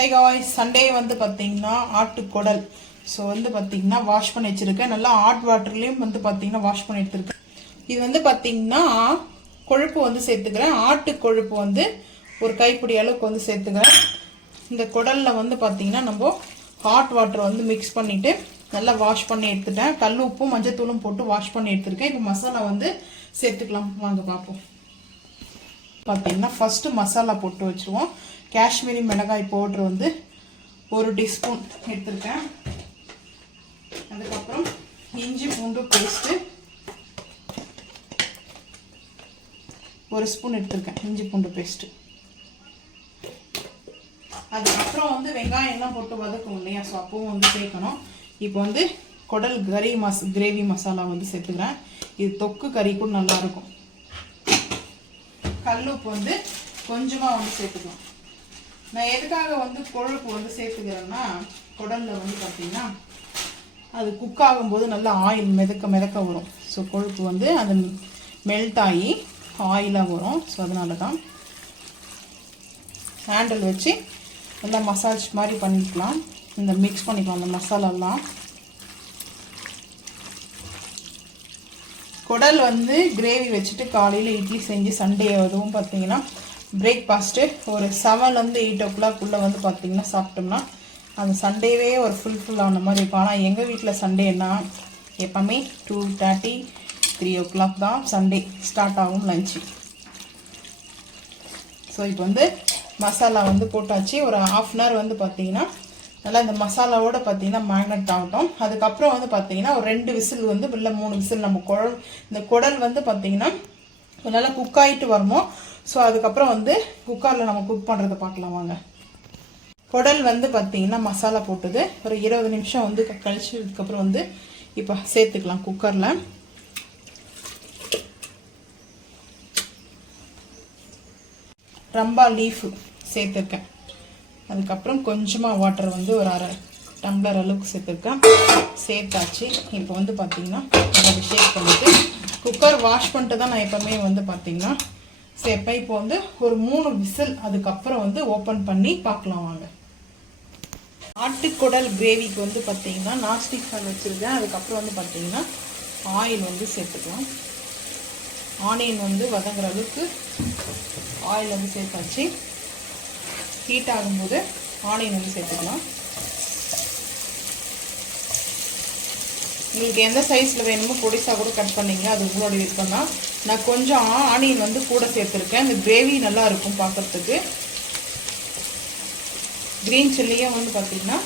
High guys, Sunday வந்து பார்த்தீங்கன்னா ஆட்டுக்குடல். So வந்து பார்த்தீங்கன்னா வாஷ் பண்ணி வச்சுருக்கேன். நல்லா ஹாட் வாட்டர்லேயும் வந்து பார்த்தீங்கன்னா வாஷ் பண்ணி எடுத்துருக்கேன். இது வந்து பார்த்தீங்கன்னா கொழுப்பு வந்து சேர்த்துக்கிறேன். ஆட்டு கொழுப்பு வந்து ஒரு கைப்பிடி அளவுக்கு வந்து சேர்த்துக்கிறேன். இந்த குடலில் வந்து பார்த்தீங்கன்னா நம்ம ஹாட் வாட்டர் வந்து மிக்ஸ் பண்ணிவிட்டு நல்லா வாஷ் பண்ணி எடுத்துட்டேன். கல் உப்பும் மஞ்சத்தூளும் போட்டு வாஷ் பண்ணி எடுத்துருக்கேன். இப்போ மசாலா வந்து சேர்த்துக்கலாம், வாங்க பார்ப்போம். பார்த்தீங்கன்னா ஃபஸ்ட்டு மசாலா போட்டு வச்சுருவோம். காஷ்மீரி மிளகாய் பவுட்ரு வந்து 1 டீஸ்பூன் எடுத்துருக்கேன். அதுக்கப்புறம் இஞ்சி பூண்டு பேஸ்ட்டு 1 ஸ்பூன் எடுத்துருக்கேன், இஞ்சி பூண்டு பேஸ்ட்டு. அதுக்கப்புறம் வந்து வெங்காயம் எல்லாம் போட்டு வதக்கும் இல்லையா, ஸோ அப்பவும் வந்து சேர்க்கணும். இப்போ வந்து குடல் கிரேவி மசாலா வந்து சேர்த்துக்கிறேன். இது தொக்கு கறி கூட நல்லாயிருக்கும். கல்லுப்பு வந்து கொஞ்சமாக வந்து சேர்த்துக்கலாம். நான் எதுக்காக வந்து கொழுப்பு வந்து சேர்த்துக்கிறேன்னா, குடலில் வந்து பார்த்தீங்கன்னா அது குக் ஆகும்போது நல்லா ஆயில் மிதக்க வரும். ஸோ கொழுப்பு வந்து அது மெல்ட் ஆகி ஆயிலாக வரும். ஸோ அதனால தான் ஹேண்டில் வச்சு நல்லா மசாஜ் மாதிரி பண்ணிக்கலாம். இந்த மிக்ஸ் பண்ணிக்கலாம் அந்த மசாலாலாம். குடல் வந்து கிரேவி வச்சுட்டு காலையில் இட்லி செஞ்சு சண்டே அதுவும் பார்த்தீங்கன்னா பிரேக்ஃபாஸ்ட்டு ஒரு 7 to 8 o'clock வந்து பார்த்தீங்கன்னா சாப்பிட்டோம்னா அந்த சண்டேவே ஒரு ஃபுல் ஆன மாதிரி இருக்கும். ஆனால் எங்கள் வீட்டில் சண்டேன்னா எப்போவுமே 2:30 3 o'clock தான் சண்டே ஸ்டார்ட் ஆகும் லஞ்சு. ஸோ இப்போ வந்து மசாலா வந்து போட்டாச்சு. ஒரு 1/2 hour வந்து பார்த்தீங்கன்னா நல்லா இந்த மசாலாவோட பார்த்தீங்கன்னா மேக்னட் ஆகட்டும். அதுக்கப்புறம் வந்து பார்த்தீங்கன்னா ஒரு 2 விசில் வந்து இல்லை 3 விசில் நம்ம இந்த குடல் வந்து பார்த்தீங்கன்னா நல்லா குக் ஆகிட்டு வரணும். ஸோ அதுக்கப்புறம் வந்து குக்கரில் நம்ம குக் பண்ணுறதை பார்க்கலாம் வாங்க. குடல் வந்து பார்த்தீங்கன்னா மசாலா போட்டது ஒரு 20 நிமிஷம் வந்து கழிச்சதுக்கப்புறம் வந்து இப்போ சேர்த்துக்கலாம் குக்கரில். ரம்பா லீஃப் சேர்த்துருக்கேன். அதுக்கப்புறம் கொஞ்சமாக வாட்டர் வந்து ஒரு 1/2 tumbler அளவுக்கு சேர்த்துருக்கேன். சேர்த்தாச்சு. இப்போ வந்து பார்த்தீங்கன்னா அதை ஷேக் பண்ணிவிட்டு குக்கர் வாஷ் பண்ணிட்டு தான் நான் எப்போவுமே வந்து பார்த்தீங்கன்னா சேர்ப்பேன். இப்போ வந்து ஒரு 3 விசில் அதுக்கப்புறம் வந்து ஓப்பன் பண்ணி பார்க்கலாம் வாங்க. ஆட்டுக்குடல் கிரேவிக்கு வந்து பார்த்தீங்கன்னா நான்ஸ்டிக் பேன் வச்சுருக்கேன். அதுக்கப்புறம் வந்து பார்த்தீங்கன்னா ஆயில் வந்து சேர்த்துக்கலாம். ஆனியன் வந்து வதங்குற அளவுக்கு ஆயில் வந்து சேர்த்தாச்சு. ஹீட் ஆகும்போது ஆனியன் வந்து சேர்த்துக்கலாம். உங்களுக்கு எந்த சைஸில் வேணுமோ பொடிசாக கூட கட் பண்ணிங்கன்னா அது உங்களோட விருப்பம் தான். நான் கொஞ்சம் ஆனியன் வந்து கூட சேர்த்துருக்கேன். இந்த கிரேவி நல்லா இருக்கும் பார்க்குறதுக்கு. க்ரீன் சில்லியும் வந்து பார்த்திங்கன்னா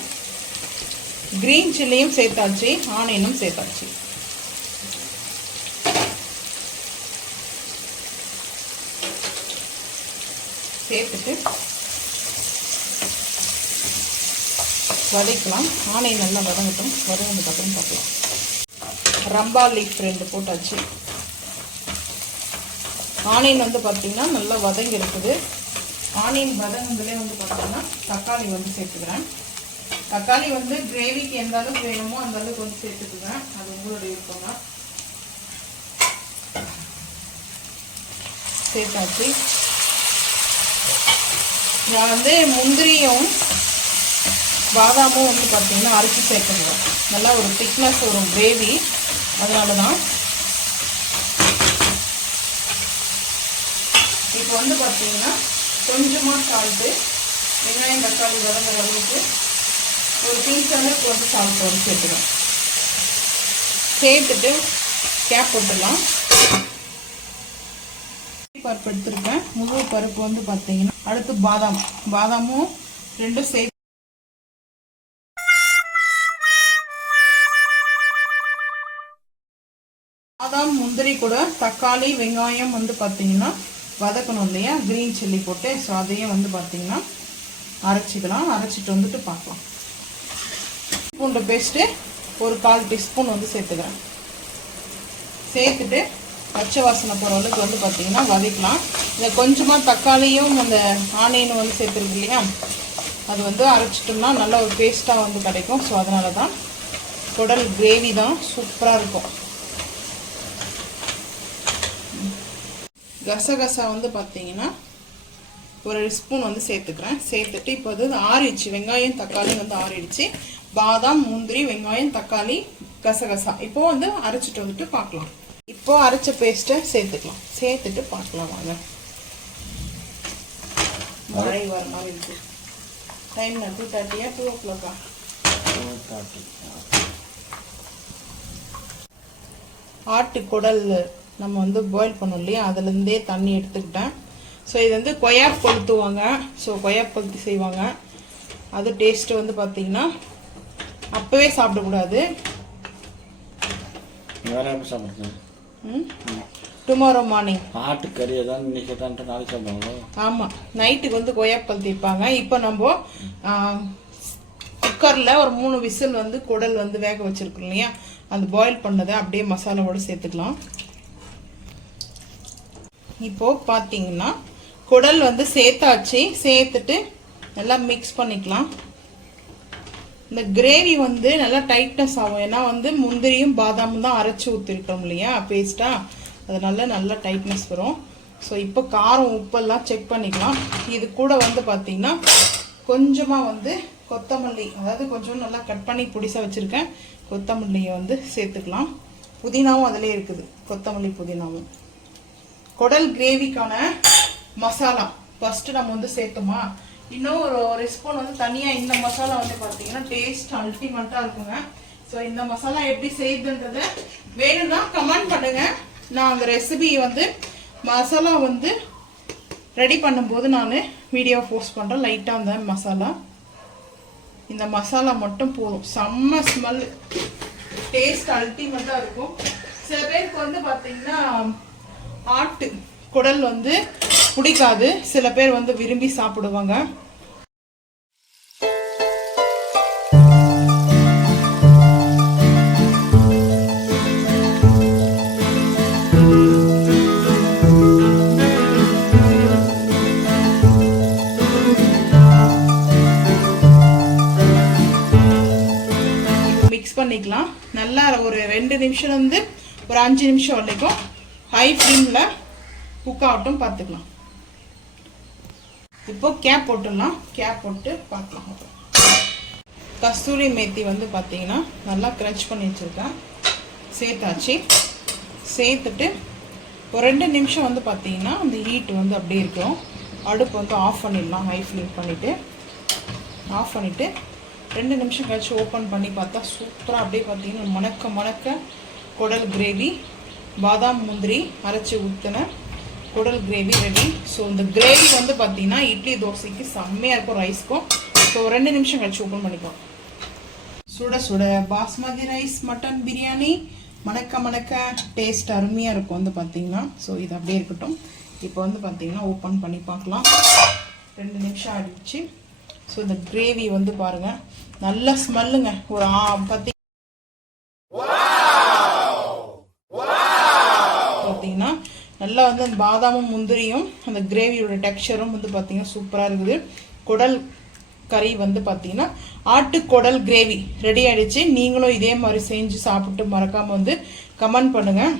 க்ரீன் சில்லியும் சேர்த்தாச்சு, ஆனியனும் சேர்த்தாச்சு. சேர்த்துட்டு வதக்கலாம். ஆனியன் நல்லா வதங்கட்டும். வதங்கினதுக்கப்புறம் பார்க்கலாம். ரம்பா லீஃப் 2 போட்டாச்சு. ஆனியன் வந்து பார்த்திங்கன்னா நல்லா வதங்கி இருக்குது. ஆனியன் வதங்குறதுலேயே வந்து பார்த்திங்கன்னா தக்காளி வந்து சேர்த்துக்கிறேன். தக்காளி வந்து கிரேவிக்கு எந்த அளவுக்கு வேணுமோ அந்த அளவுக்கு வந்து சேர்த்துக்குவேன். அது உங்களுடைய விருப்பங்க. சேர்த்தாச்சு. நான் வந்து முந்திரியும் பாதாமும் வந்து பார்த்தீங்கன்னா அரைச்சி சேர்க்கணும். நல்லா ஒரு திக்னஸ் ஒரு கிரேவி, அதனால தான். இப்போ வந்து பார்த்தீங்கன்னா கொஞ்சமாக சால்ட்டு, வெங்காயம் தக்காளி வதங்குற அளவுக்கு ஒரு பிஞ்ச் அளவுக்கு வந்து சால்ட் வந்து சேர்த்துக்கலாம். சேர்த்துட்டு கேப் போட்டுடலாம். பருப்பு எடுத்துருக்கேன். முழு பருப்பு வந்து பார்த்தீங்கன்னா அடுத்து பாதாமும் 2 சேர்த்து பாதாம் முந்திரி கூட தக்காளி வெங்காயம் வந்து பார்த்தீங்கன்னா வதக்கணும் இல்லையா, க்ரீன் சில்லி போட்டு. ஸோ அதையும் வந்து பார்த்தீங்கன்னா அரைச்சிக்கலாம். அரைச்சிட்டு வந்துட்டு பார்க்கலாம். பூண்டு பேஸ்ட்டு ஒரு 1/4 டீஸ்பூன் வந்து சேர்த்துக்கிறேன். சேர்த்துட்டு பச்சை வாசனை போகிற அளவுக்கு வந்து பார்த்தீங்கன்னா வதக்கலாம். இதை கொஞ்சமாக தக்காளியும் அந்த ஆனியனும் வந்து சேர்த்துருக்கு இல்லையா, அது வந்து அரைச்சிட்டோம்னா நல்ல ஒரு பேஸ்ட்டாக வந்து கிடைக்கும். ஸோ அதனால தான் குடல் கிரேவி தான் சூப்பராக இருக்கும். கசகசா வந்து பார்த்தீங்கன்னா ஒரு ஸ்பூன் வந்து சேர்த்துக்கிறேன். சேர்த்துட்டு இப்போ அது ஆறிடுச்சு. வெங்காயம் தக்காளி வந்து ஆறிடுச்சு. பாதாம் முந்திரி வெங்காயம் தக்காளி கசகசா இப்போ வந்து அரைச்சிட்டு வந்துட்டு பார்க்கலாம். இப்போ அரைச்ச பேஸ்ட்டை சேர்த்துக்கலாம். சேர்த்துட்டு பார்க்கலாம் வாங்க. மழை வர மாதிரி இருக்கு. Time 2:30 2 o'clock. ஆட்டு குடல் நம்ம வந்து பாயில் பண்ணோம் இல்லையா, அதுலேருந்தே தண்ணி எடுத்துக்கிட்டேன். ஸோ இது வந்து கொய்யாப் கொளுத்துவாங்க. ஸோ கொய்யாப் கொளுத்தி செய்வாங்க. அது டேஸ்ட்டு வந்து பார்த்தீங்கன்னா அப்போவே சாப்பிடக்கூடாது. டுமாரோ மார்னிங் ஆட்டுக்கறி தான் இன்னைக்கு தான் நாளைக்கு சாப்பிடுவாங்க. ஆமாம், நைட்டுக்கு வந்து கொய்யாப் கொளுத்தி வைப்பாங்க. இப்போ நம்ம குக்கரில் ஒரு 3 விசில் வந்து குடல் வந்து வேக வச்சிருக்கோம் இல்லையா, அந்த பாயில் பண்ணதை அப்படியே மசாலாவோட சேர்த்துக்கலாம். இப்போ பார்த்தீங்கன்னா குடல் வந்து சேர்த்தாச்சு. சேர்த்துட்டு நல்லா மிக்ஸ் பண்ணிக்கலாம். இந்த கிரேவி வந்து நல்லா டைட்னஸ் ஆகும். ஏன்னா வந்து முந்திரியும் பாதாமும் தான் அரைச்சி ஊற்றிருக்கோம் இல்லையா பேஸ்ட்டாக, அதனால நல்லா டைட்னஸ் வரும். ஸோ இப்போ காரம் உப்பெல்லாம் செக் பண்ணிக்கலாம். இது கூட வந்து பார்த்தீங்கன்னா கொஞ்சமாக வந்து கொத்தமல்லி, அதாவது கொஞ்சம் நல்லா கட் பண்ணி பிடிசா வச்சுருக்கேன் கொத்தமல்லியை வந்து சேர்த்துக்கலாம். புதினாவும் அதிலே இருக்குது, கொத்தமல்லி புதினாவும். குடல் கிரேவிக்கான மசாலா ஃபஸ்ட்டு நம்ம வந்து சேர்த்தோமா, இன்னும் ஒரு ஸ்பூன் வந்து தனியாக இந்த மசாலா வந்து பார்த்தீங்கன்னா டேஸ்ட் அல்டிமேட்டாக இருக்குங்க. ஸோ இந்த மசாலா எப்படி செய்யுதுன்றத வேணும்னா கமெண்ட் பண்ணுங்கள். நான் அந்த ரெசிபி வந்து மசாலா வந்து ரெடி பண்ணும்போது நான் வீடியோ போஸ்ட் பண்ணுறேன். லைட்டாக அந்த மசாலா, இந்த மசாலா மட்டும் போதும். செம்ம ஸ்மெல், டேஸ்ட் அல்டிமேட்டாக இருக்கும். சில பேருக்கு வந்து பார்த்தீங்கன்னா ஆட்டு குடல் வந்து பிடிக்காது, சில பேர் வந்து விரும்பி சாப்பிடுவாங்க. மிக்ஸ் பண்ணிக்கலாம். நல்லா ஒரு 2 நிமிஷம் வந்து ஒரு 5 நிமிஷம் வரைக்கும் ஹை ஃப்ளேமில் குக் ஆகட்டும், பார்த்துக்கலாம். இப்போ கேப் போட்டுடலாம். கேப் போட்டு பார்க்கலாம். கஸ்தூரி மேத்தி வந்து பார்த்தீங்கன்னா நல்லா க்ரன்ச் பண்ணி வச்சுருக்கேன். சேர்த்தாச்சு. சேர்த்துட்டு ஒரு 2 நிமிஷம் வந்து பார்த்தீங்கன்னா அந்த ஹீட் வந்து அப்படியே இருக்கும். அடுப்பு வந்து ஆஃப் பண்ணிடலாம். ஹை ஃப்ளேம் பண்ணிவிட்டு ஆஃப் பண்ணிவிட்டு 2 நிமிஷம் கழிச்சு ஓப்பன் பண்ணி பார்த்தா சூப்பராக அப்படியே பார்த்தீங்கன்னா மணக்க மணக்க குடல் கிரேவி, பாதாம் முந்திரி அரைச்சி ஊற்றின குடல் கிரேவி ரெடி. ஸோ இந்த கிரேவி வந்து பார்த்தீங்கன்னா இட்லி தோசைக்கு செம்மையாக இருக்கும், ரைஸ்க்கும். ஸோ 2 நிமிஷம் கழிச்சு ஓப்பன் பண்ணிக்கலாம். சுட சுட பாஸ்மதி ரைஸ் மட்டன் பிரியாணி மணக்க மணக்க டேஸ்ட் அருமையாக இருக்கும் வந்து பார்த்தீங்கன்னா. ஸோ இது அப்படியே இருக்கட்டும். இப்போ வந்து பார்த்தீங்கன்னா ஓப்பன் பண்ணி பார்க்கலாம். 2 நிமிஷம் ஆகிடுச்சு. ஸோ இந்த கிரேவி வந்து பாருங்கள், நல்ல ஸ்மெல்லுங்க. ஒரு பார்த்தீங்கன்னா நல்லா வந்து அந்த பாதாமும் முந்திரியும் அந்த கிரேவியோட டெக்ஸ்சரும் வந்து பார்த்தீங்கன்னா சூப்பராக இருக்குது. குடல் கறி வந்து பார்த்தீங்கன்னா ஆட்டு குடல் கிரேவி ரெடி ஆகிடுச்சு. நீங்களும் இதே மாதிரி செஞ்சு சாப்பிட்டு மறக்காமல் வந்து கமெண்ட் பண்ணுங்கள்.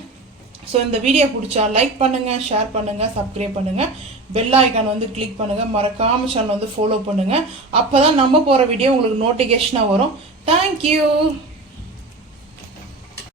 ஸோ இந்த வீடியோ பிடிச்சா லைக் பண்ணுங்கள், ஷேர் பண்ணுங்கள், சப்ஸ்கிரைப் பண்ணுங்கள், பெல் ஐக்கான் வந்து கிளிக் பண்ணுங்கள், மறக்காமல் சேனல் வந்து ஃபாலோ பண்ணுங்கள். அப்போ தான் நம்ம போகிற வீடியோ உங்களுக்கு நோட்டிஃபிகேஷனாக வரும். தேங்க்யூ.